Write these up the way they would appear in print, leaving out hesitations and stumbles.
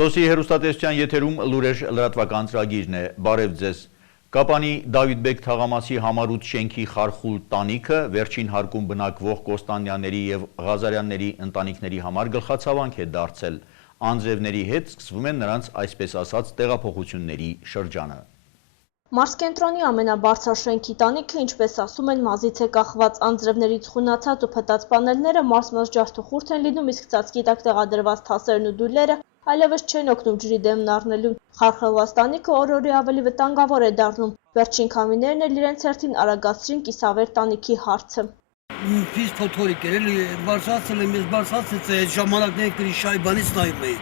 Սոսի հեռուստատեսության եթերում լուրեր լրատվական ծրագիրն է, բարև ձեզ։ Կապանի Դավիթբեկ թաղամասի համառոտ շենքի խարխուլ տանիքը վերջին հարկում բնակվող Կոստանդյանների եւ Ղազարյանների ընտանիքների համար գլխացավանք է դարձել։ Անձրևների հետ սկսվում են նրանց այսպես ասած տեղափոխությունների շրջանը։ Մարզկենտրոնի ամենաբարձր շենքի տանիքը, ինչպես ասում են, մազից է կախված, անձրևներից խունացած ու փտած պանելները մարզ-մարզ ջարդուխուրդ են լինում, իսկ ծածկի տակ տեղադրված թասերն ու դույլերը այլևս չեն օգնում ջրի դեմն առնելուն։ Խարխլված տանիքը օր-օրի ավելի վտանգավոր է դառնում։ Վերջին քամիներն էլ իրենց հերթին արագացրին կիսավեր տանիքի հարցը։ Պիս փոթորիկ էր, էլի բարձրացել եմ, ես բարձրացեցի այդ ժամանակների կրիշայի բանից նայում էի։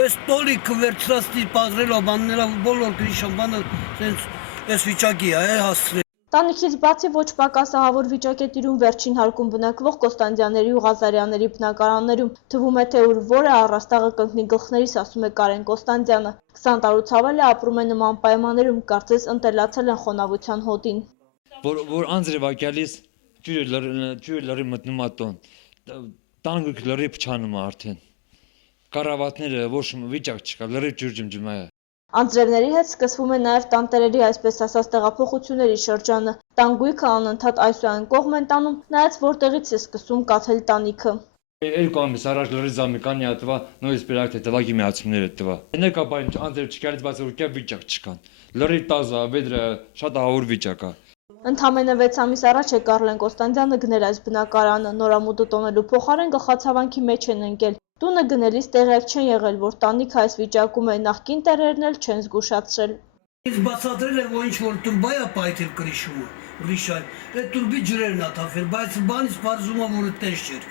Այս տոլիկը վերցրածի պատրելով բաններով բոլոր կրիշան սենց այս վիճակի է հասցրել։ Տանիքից բացի ոչ պակաս ահավոր վիճակ է տիրում վերջին հարկում բնակվող Կոստանդյանների ու Ղազարյանների բնակարաններում։ Թվում է, թե ուր որը առաստաղը կընկնի գլխներիս, ասում է Կարեն Կոստանդյանը։ 20 տարուց ավել է ապրում է նման պայմաններում, կարծես ընտելացել են խոնավության հոտին։ Որ անձրև ակյալիս ջուրը լրի մտնում է տոն, տանգուկ լրի փչանում է արդեն։ Կարավատները ոչ վիճակ չկա, լրի ջուր ջմջմա է։ Անձրևների հետ սկսվում է նաև տանտերերի այսպես ասած տեղափոխությունների շրջանը։ Տան գույքը անընդհատ այս ու այն կողմ են տանում, նայած որտեղից է սկսում կաթել տանիքը։ Երկու ամիս առաջ լրի զամիկանի հատվա նույնիսկ բերակ թե տվագի միացումները տվա։ Այնեկա բան անձրև չկալից բացի որ կա վիճակ չկան։ Լրի տազա, վեդրը շատ ահավոր վիճակ է։ Ընդամենը 6 ամիս առաջ է Կարլեն Կոստանդյանը գնել այս բնակարանը, նորամուտը տոնելու փոխարեն գլխացավանքի մեջ են ընկել։ Տունը գնելիս տեղյակ չեն եղել, որ տանիքը այս վիճակում է, նախկին տերերն էլ չեն զգուշացրել։ Ես բացատրել եմ, որ ինչ-որ տուրբա է պայթել կրիշումը, ռիշան, այդ տուրբի ջրերն ա թափել, բայց բանից բարձում է, որ տես չէր։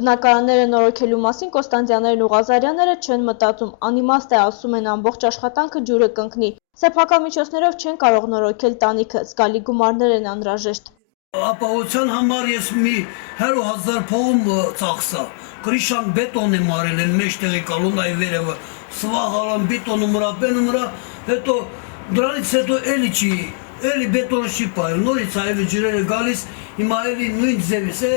Բնակարանները նորոգելու մասին Կոստանդյաններն ու Ղազարյանները չեն մտածում, անիմաստ է, ասում են, ամբողջ աշխատանքը ջուրը կընկնի։ Սեփականմիջոցներով չեն կարող նորոգել տանիքը, զգալի գումարներ են անհրաժեշտ։ Ապահովության համար ես մի 100,000 փողում ծախսա։ Կրիշան բետոն եմ արել են մեջտեղի կալոնայի վերևը, սվաղալան բետոնը մրապենը մրա, հետո դրանից հետո էլի բետոնը չի պայել, նորից այլի ջրերը գալիս, հիմա էլի նույն ձևից է,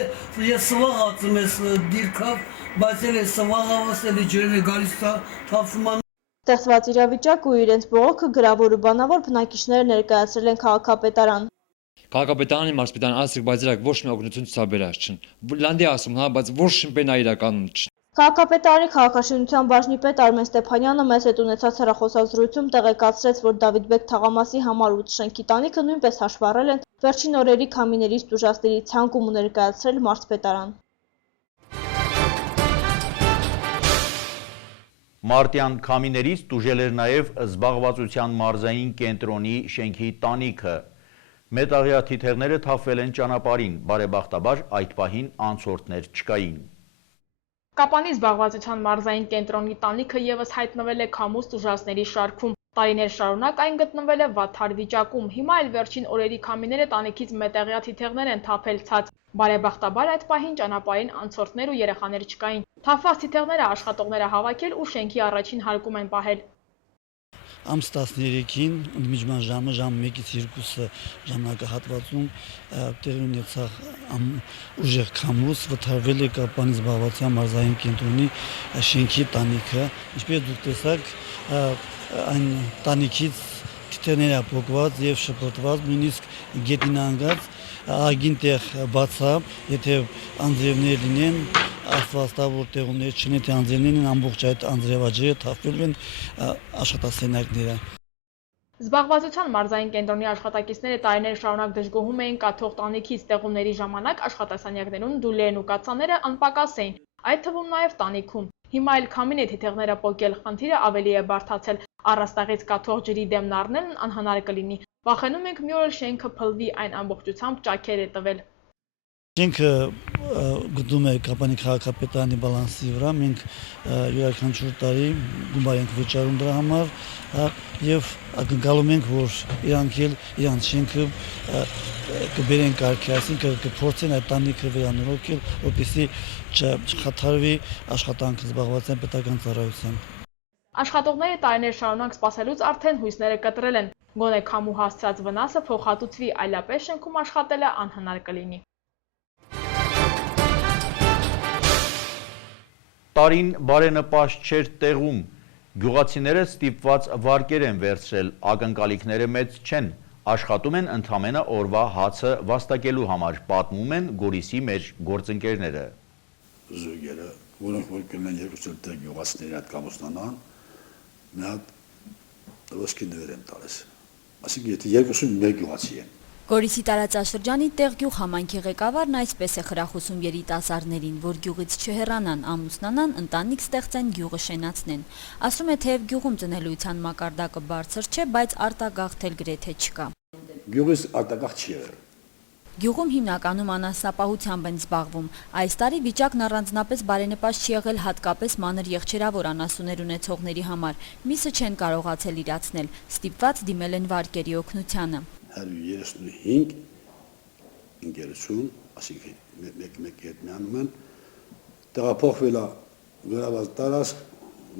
ես սվաղացում ես դիրքավ, բայց էլի սվաղավաս էլի ջրերը գալիս թափվում են։ Ստեղծված իրավիճակը ու իրենց բողոքը գրավոր ու բանավոր բնակիչները ներկայացրել են քաղաքապետարան։ Քաղաքապետարանի մարզպետարան ասիկ բայց իրակ ոչ մի օգնություն ցուցաբերած չեն։ Լանդի ասում, հա, բայց ոչ շիմպենա իրականում չ։ Քաղաքապետարանի քաղաքաշինության բաժնի պետ Արմեն Ստեփանյանը մեծ հետ ունեցած հեռախոսազրույցում տեղեկացրեց, որ Դավիթբեկ թաղամասի համառոտ շենքի տանիքը նույնպես հաշվառել են վերջին օրերի քամիներից տուժածների ցանկում ու ներկայացրել մարզպետարան։ Մարտյան քամիներից տուժել էր նաև զբաղվածության մարզային կենտրոնի շենքի տանիքը։ Մետաղյա թիթեղները թափվել են ճանապարհին, բարեբախտաբար այդ պահին անցորդներ չկային։ Կապանի զբաղվածության մարզային կենտրոնի տանիքը ևս հայտնվել է քամուց տուժածների շարքում։ Տարիներ շարունակ այն գտնվել է վատթար վիճակում։ Հիմա էլ վերջին օրերի քամիները տանիքից մետաղյա թիթեղներ են թափել ցած։ Բարեբախտաբար այդ պահին ճանապարհին անցորդներ ու երեխաներ չկային։ Թափված թիթեղները աշխատողները հավաքել ու շենքի առաջին հարկում են պահել։ Ամս 13-ին ընդմիջման ժամը ժամ 1-ից 2 ժամանակահատվածում տեղի ունեցավ ուժեղ քամուց, վթարվել է Կապանի զբաղվածության մարզային կենտրոնի շենքի տանիքը։ Ինչպես դուք տեսաք, այն տանիքից թիթեղները փոկված եւ շփոթված, նույնիսկ գետին անգած ագին տեղ բացավ, եթե անձրևներ լինեն, աստվածավոր տեղումներ չունեն, թե անձրևներն ամբողջ այդ անձրևաջրերը թափվել են աշխատասենյակները։ Զբաղվածության մարզային կենտրոնի աշխատակիցները տարիներ շարունակ դժգոհում էին կաթող տանիքից, տեղումների ժամանակ աշխատասենյակներում դույլերն ու կաթսաները անպակաս էին, այդ թվում նաև տանիքում։ Հիմա էլ քամին է թիթեղները պոկել, խնդիրը ավելի է բարդացել, առաստաղից կաթող ջրի դեմն առնելն անհնար կլինի։ Վախենում ենք մի օր շենքը փլվի, այն ամբողջությամբ ճաքեր է տվել։ Շենքը գտնվում է Կապանի քաղաքապետարանի բալանսի վրա, մենք յուրաքանչյուր տարի գումար ենք վճարում դրա համար եւ ակնկալում ենք, որ իրանք էլ իրանց շենքը կբերեն կարգի, այսինքն կփորձեն այդ տանիքը վերանորոգել, որպեսզի չխաթարվի աշխատանքը զբաղվածության պետական ծառայությամբ։ Աշխատողները տարիներ շարունակ սպասելուց արդեն հույսները կտրել են։ Գոնե քամու հասցրած վնասը փոխհատուցվի, այլապես շենքում աշխատելը անհնար կլինի։ Տարին բարենպաստ չէր տեղում։ Գյուղացիները ստիպված վարկեր են վերցրել, ակնկալիքները մեծ չեն, աշխատում են ընդամենը օրվա հացը վաստակելու համար, պատմում են Գորիսի մեր գործընկերները։ Զույգերը, որոնք որ կլինեն երկուսը տեղ գյուղացիների հետ կամոստանան, մի հատ ոսկի նվեր եմ տալիս։ Այսինքն եթե երկուսը մեկ գյուղացի են։ Գորիսի տարածաշրջանի տեղգյուղ համայնքի ղեկավարն այսպես է խրախուսում երիտասարդներին, որ գյուղից չհեռանան, ամուսնանան, ընտանիք ստեղծեն, գյուղը շենացնեն։ Ասում է, թեև գյուղում ծնելիության մակարդակը բարձր չէ, բայց արտագաղթ էլ գրեթե չկա։ Գյուղից արտագաղթ չի եղել։ Գյուղում հիմնականում անասնապահությամբ են զբաղվում։ Այս տարի վիճակն առանձնապես բարենպաստ չի եղել հատկապես մանր եղջերավոր անասուններ ունեցողների համար։ Միսը չեն կարողացել իրացնել, ստիպված դիմել են վարկերի օգնությանը։ 135 ընկերություն, այսինքն մեկ հետ միանում են, տեղափոխվել է գրաված տարածք,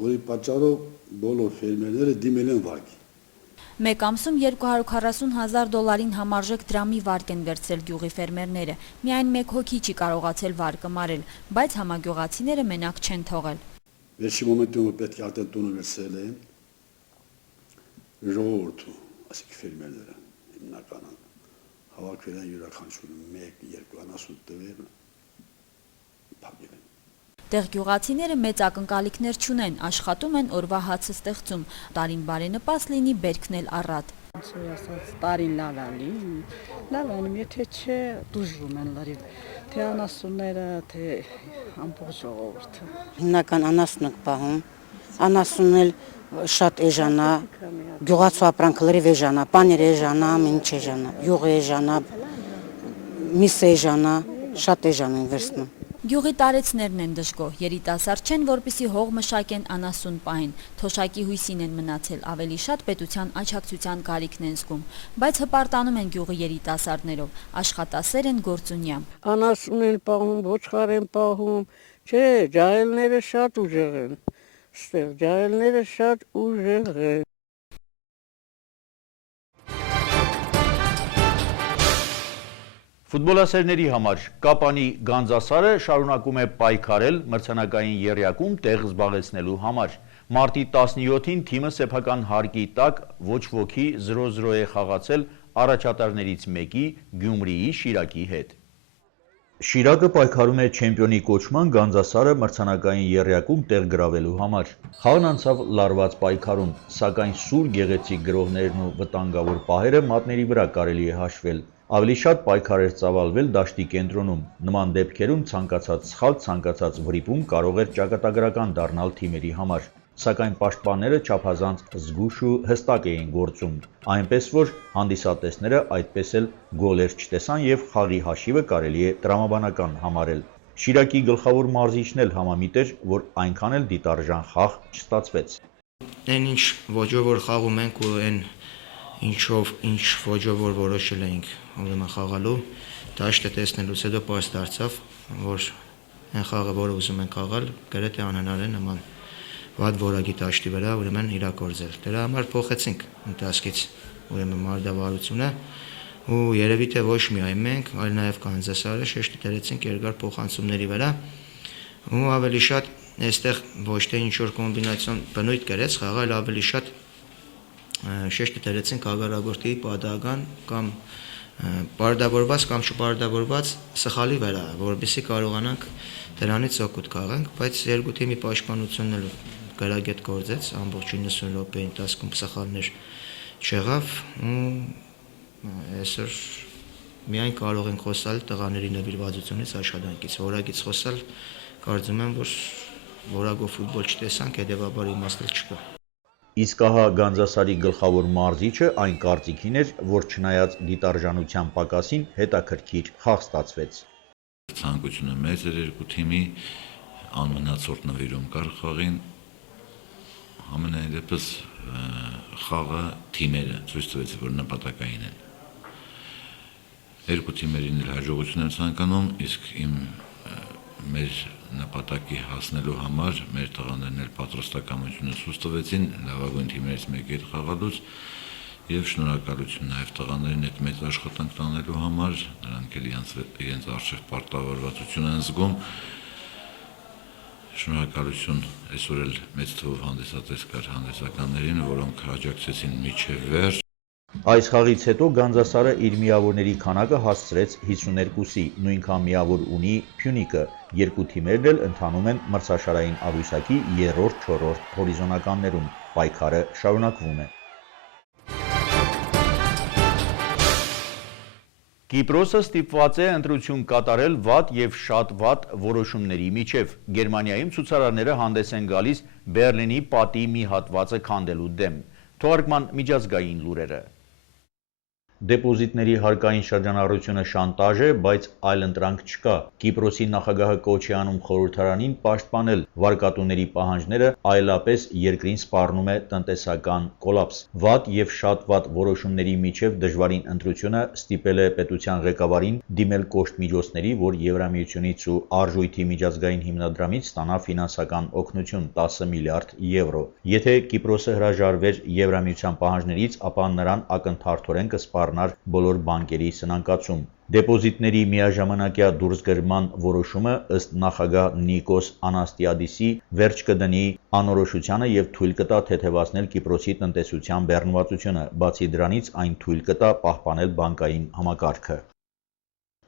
որի պատճառով բոլոր ֆերմերները դիմել են վարկի։ Մեկ ամսում $240,000 համարժեք դրամի վարկ են վերցրել գյուղի ֆերմերները։ Միայն մեկ հոգի չի կարողացել վարկը մարել, բայց համագյուղացիները մենակ չեն թողել։ Վերջի մոմենտում պետք է արդեն տունը վերցրել են ժողովուրդը, այսինքն ֆերմերները հիմնականը հավաքվել են յուրաքանչյուրը 1-2 անասուն տվել փակել են։ Տեղգյուղացիները մեծ ակնկալիքներ չունեն, աշխատում են օրվա հացը ստեղծում, տարին բարենպաստ լինի, բերքն էլ առատ։ Տարին լալանում, եթե չէ դուժվում են լրիվ, թե անասունները, թե ամբողջ ժողովուրդը։ Հիմնական անասուն ենք պահում, անասունն էլ շատ էժանա, գյուղացու ապրանքը լրիվ էժանա, պաներ էժանա, ամեն ինչ էժանա, յուղ էժանա, միս էժանա, շատ էժան են վերցնում։ Գյուղի տարեցներն են դժգոհ, երիտասարդ չեն, որպեսզի հող մշակեն, անասուն պահեն, թոշակի հույսին են մնացել, ավելի շատ պետության աջակցության կարիքն են զգում, բայց հպարտանում են գյուղի երիտասարդներով, աշխատասեր են, գործունյա։ Անասուն են պահում, ոչխար են պահում, չէ, ջահելները շատ ուժեղ են, ստեղ ջահելները շատ ուժեղ են։ Ֆուտբոլասերների համար Կապանի Գանձասարը շարունակում է պայքարել մրցանակային եռյակում տեղ զբաղեցնելու համար։ Մարտի 17-ին թիմը սեփական հարկի տակ ոչ ոքի 0-0 է խաղացել առաջատարներից մեկի Գյումրիի Շիրակի հետ։ Շիրակը պայքարում է չեմպիոնի կոչման, Գանձասարը մրցանակային եռյակում տեղ գրավելու համար։ Խաղն անցավ լարված պայքարում, սակայն սուր գեղեցիկ գրոհներն ու վտանգավոր պահերը մատների վրա կարելի է հաշվել։ Ավելի շատ պայքար էր ծավալվել դաշտի կենտրոնում։ Նման դեպքերում ցանկացած սխալ, ցանկացած վրիպում կարող էր ճակատագրական դառնալ թիմերի համար, սակայն պաշտպանները չափազանց զգուշ ու հստակ էին գործում, այնպես որ հանդիսատեսները այդպես էլ գոլեր չտեսան եւ խաղի հաշիվը կարելի է տրամաբանական համարել։ Շիրակի գլխավոր մարզիչն էլ համամիտ էր, որ այնքան էլ դիտարժան խաղ չստացվեց։ Այն ինչ ոճով որ խաղում ենք ու այն ինչ ոճով որ որոշել էինք ուրեմն խաղալու, դաշտը տեսնելուց հետո պարզ դարձավ, որ այն խաղը, որը ուզում ենք խաղալ, գրեթե անհնար է նման վատ որակի դաշտի վրա ուրեմն իրագործել։ Դրա համար փոխեցինք ընթացքից ուրեմն մարդավարությունը ու երևի թե ոչ միայն մենք, այլ նաև Գանձասարը շեշտը դրեցինք երկար փոխանցումների վրա ու ավելի շատ այստեղ ոչ թե ինչ որ կոմբինացիոն բնույթ գրեց խաղը, այլ ավելի շատ շեշտը դրեցինք հակառակորդի պատահական կամ պարտավորված կամ չպարտավորված սխալի վրա, որովհետեւ կարողանանք դրանից օգուտ քաղենք, բայց երկու թիմի պաշտպանությունն էլ գրագետ գործեց, ամբողջ 90 րոպեի ընթացքում սխալներ չեղավ ու այսօր միայն կարող ենք խոսալ տղաների նվիրվածությունից աշխատանքից, որակից խոսալ կարծում եմ, որ որակով ֆուտբոլ չտեսանք, հետևաբար իմաստ չկա։ Իսկ ահա Գանձասարի գլխավոր մարզիչը այն կարծիքին էր, որ չնայած դիտարժանության պակասին հետաքրքիր խաղ ստացվեց։ Ցանկությունը մեծ էր երկու թիմի, անմնացորդ նվիրում կար խաղին, ամենայն դեպս խաղը թիմերը ցույց տվեց, որ նպատակային են։ Երկու թիմերին էլ հաջողություն եմ ցանկանում, իսկ մեր նպատակի հասնելու համար մեր տղաներն էլ պատրաստակամությունը ցույց տվեցին լավագույն թիմերից մեկի հետ խաղալուց եւ շնորհակալություն նաեւ տղաներին այդ մեծ աշխատանք տանելու համար, նրանք էլ իրենց արժեք պարտավորվածություն են զգում։ Շնորհակալություն այսօր էլ մեծ թվով հանդիսատես կար հանդիսականներին, որոնք աջակցեցին մինչև վերջ։ Այս խաղից հետո Գանձասարը իր միավորների քանակը հասցրեց 52-ի, նույնքան միավոր ունի Փյունիկը, երկու թիմերն էլ ընթանում են մրցաշարային աղյուսակի 3-4 հորիզոնականներում, պայքարը շարունակվում է։ Կիպրոսը ստիպված է ընտրություն կատարել վատ եւ շատ վատ որոշումների միջև։ Գերմանիայում ցուցարարները հանդես են գալիս Բերլինի պատի մի հատվածը քանդելու դեմ։ Թողարկման միջազգային լուրերը։ Դեպոզիտների հարկային շրջանառությունը շանտաժ է, բայց այլընտրանք չկա։ Կիպրոսի նախագահը կոչ է անում խորհրդարանին պաշտպանել վարկատուների պահանջները, այլապես երկրին սպառնում է տնտեսական կոլապս։ Վատ եւ շատ վատ որոշումների միջև դժվարին ընտրությունը ստիպել է պետության ղեկավարին դիմել կոշտ միջոցների, որ Եվրամիությունից ու Արժույթի միջազգային հիմնադրամից ստանա ֆինանսական օգնություն 10 միլիարդ եվրո։ Եթե Կիպրոսը հրաժարվեր Եվրամիության պահանջներից, ապա նրան ակնթարթորեն կսպառնար բոլոր բանկերի սնանկացում։ Դեպոզիտների միաժամանակյա դուրսգրման որոշումը ըստ նախագահ Նիկոս Անաստիադիսի վերջ կդնի անորոշությանը եւ թույլ կտա թեթևացնել Կիպրոսի տնտեսության բեռնվածությունը, բացի դրանից այն թույլ կտա պահպանել բանկային համակարգը։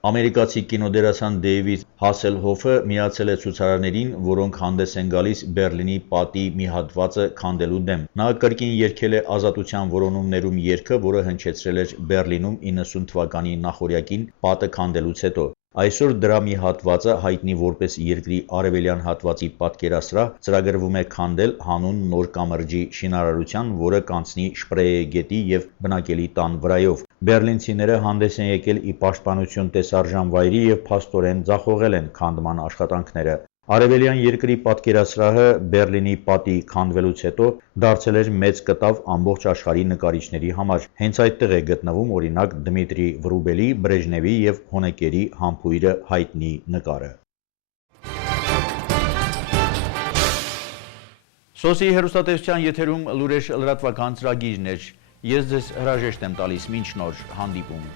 Ամերիկացի կինոդերասան Դեյվիդ Հասելհոֆը միացել է ցուցարարներին, որոնք հանդես են գալիս Բերլինի պատի մի հատվածը քանդելու դեմ։ Նա կրկին երգել է ազատության որոնումներում երգը, որը հնչեցրել էր Բերլինում 90 թվականի նախօրյակին պատը քանդելուց հետո։ Այսօր դրա մի հատվածը հայտնի որպես երկրի արևելյան հատվածի պատկերասրահ ծրագրվում է քանդել հանուն նոր կամրջի շինարարության, որը կանցնի Շպրեե գետի եւ բնակելի տան վրայով։ Բերլինցիները հանդես են եկել ի պաշտպանություն տեսարժան վայրի եւ փաստորեն ձախողել են քանդման աշխատանքները։ Արևելյան երկրի պատկերասրահը Բերլինի պատի քանդվելուց հետո դարձել էր մեծ կտավ ամբողջ աշխարհի նկարիչների համար։ Հենց այդտեղ է գտնվում օրինակ Դմիտրի Վրուբելի, Բրեժնևի եւ Հոնեկերի համբույրը հայտնի նկարը։ Սոսի հեռուստատեսության եթերում լուրեր լրատվական ծրագիրն էր։ Ես ձեզ հրաժեշտ եմ տալիս մինչ նոր հանդիպում։